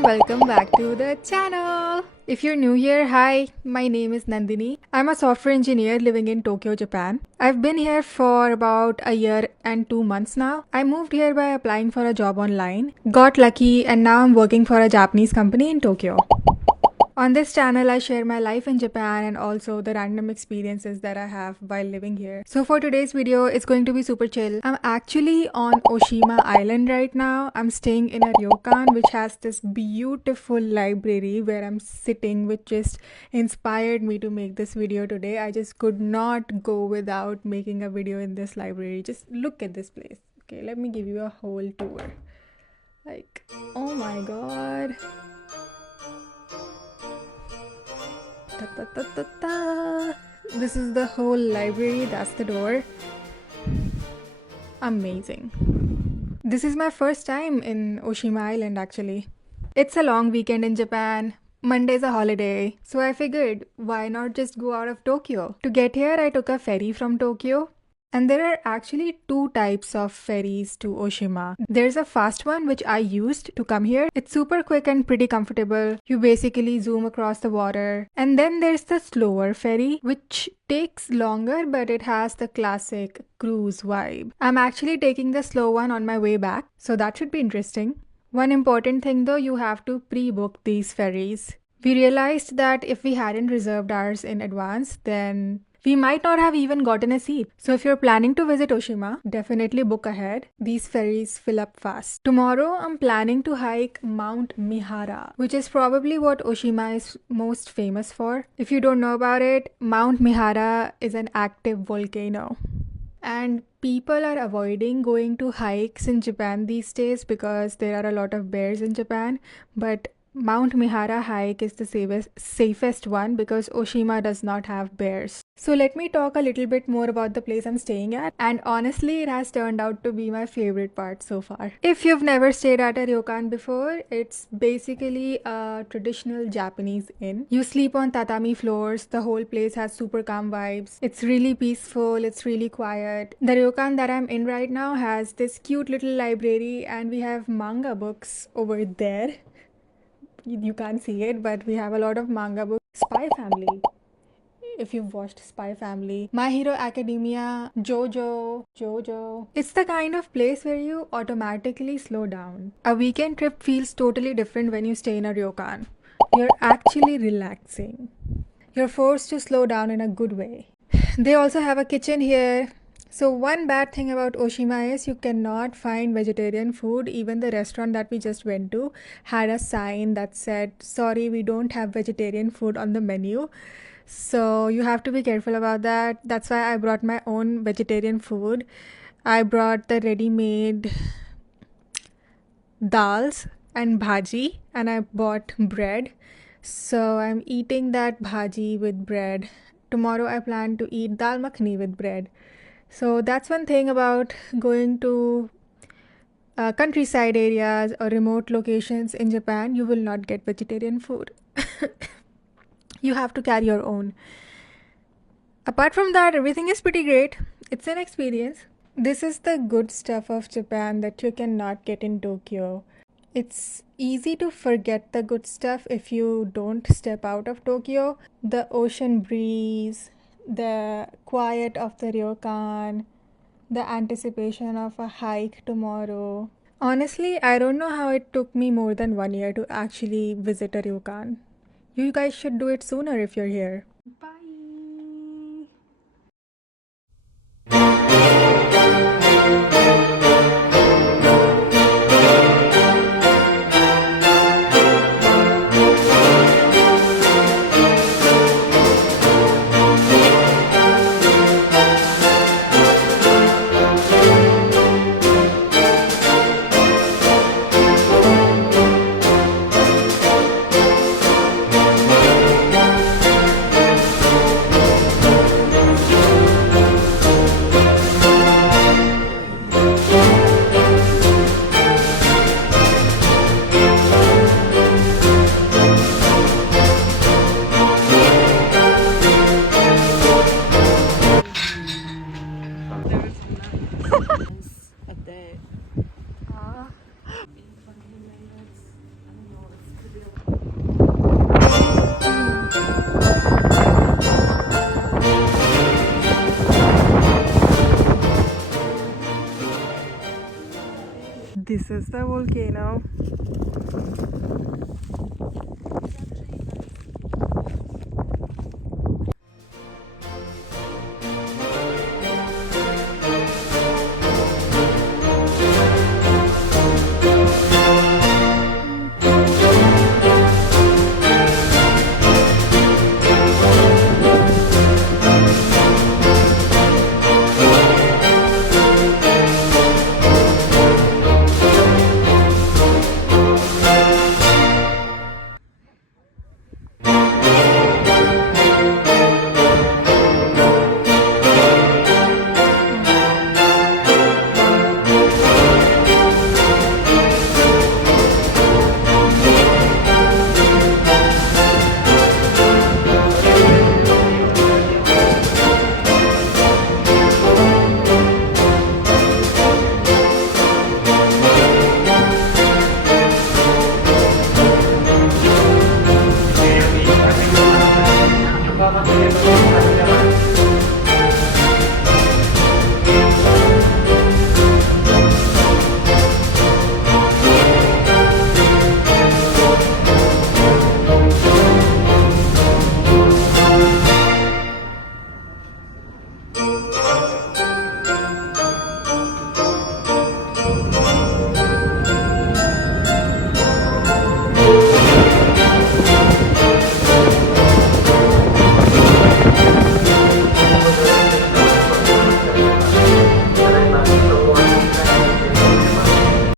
and welcome back to the channel. If you're new here, hi, my name is Nandini. I'm a software engineer living in Tokyo, Japan. I've been here for about a year and 2 months now. I moved here by applying for a job online, got lucky, and now I'm working for a Japanese company in Tokyo. On this channel, I share my life in Japan and also the random experiences that I have while living here. So for today's video, it's going to be super chill. I'm actually on Oshima Island right now. I'm staying in a ryokan which has this beautiful library where I'm sitting, which just inspired me to make this video today. I just could not go without making a video in this library. Just look at this place. Okay, let me give you a whole tour. Like, oh my god. This is the whole library, that's the door. Amazing. This is my first time in Oshima Island actually. It's a long weekend in Japan. Monday's a holiday, so I figured why not just go out of Tokyo. To get here, I took a ferry from Tokyo. And there are actually two types of ferries to Oshima. There's a fast one which I used to come here. It's super quick and pretty comfortable. You basically zoom across the water. And then there's the slower ferry which takes longer but it has the classic cruise vibe. I'm actually taking the slow one on my way back, so that should be interesting. One important thing though, you have to pre-book these ferries. We realized that if we hadn't reserved ours in advance, then we might not have even gotten a seat. So if you're planning to visit Oshima, definitely book ahead. These ferries fill up fast. Tomorrow, I'm planning to hike Mount Mihara, which is probably what Oshima is most famous for. If you don't know about it, Mount Mihara is an active volcano. And people are avoiding going to hikes in Japan these days because there are a lot of bears in Japan. But Mount Mihara hike is the safest one because Oshima does not have bears. So let me talk a little bit more about the place I'm staying at, and honestly it has turned out to be my favorite part so far. If you've never stayed at a ryokan before, it's basically a traditional Japanese inn. You sleep on tatami floors, the whole place has super calm vibes. It's really peaceful, it's really quiet. The ryokan that I'm in right now has this cute little library and we have manga books over there. You can't see it, but we have a lot of manga books. Spy Family, if you've watched Spy Family, My Hero Academia, JoJo. It's the kind of place where you automatically slow down. A weekend trip feels totally different when you stay in a ryokan. You're actually relaxing. You're forced to slow down in a good way. They also have a kitchen here. So one bad thing about Oshima is you cannot find vegetarian food. Even the restaurant that we just went to had a sign that said, sorry, we don't have vegetarian food on the menu. So you have to be careful about that. That's why I brought my own vegetarian food. I brought the ready-made dals and bhaji and I bought bread. So I'm eating that bhaji with bread. Tomorrow I plan to eat dal makhani with bread. So that's one thing about going to countryside areas or remote locations in Japan. You will not get vegetarian food. You have to carry your own. Apart from that, everything is pretty great. It's an experience. This is the good stuff of Japan that you cannot get in Tokyo. It's easy to forget the good stuff if you don't step out of Tokyo. The ocean breeze, the quiet of the ryokan, the anticipation of a hike tomorrow. Honestly, I don't know how it took me more than 1 year to actually visit a ryokan. You guys should do it sooner if you're here. Bye! This is the volcano.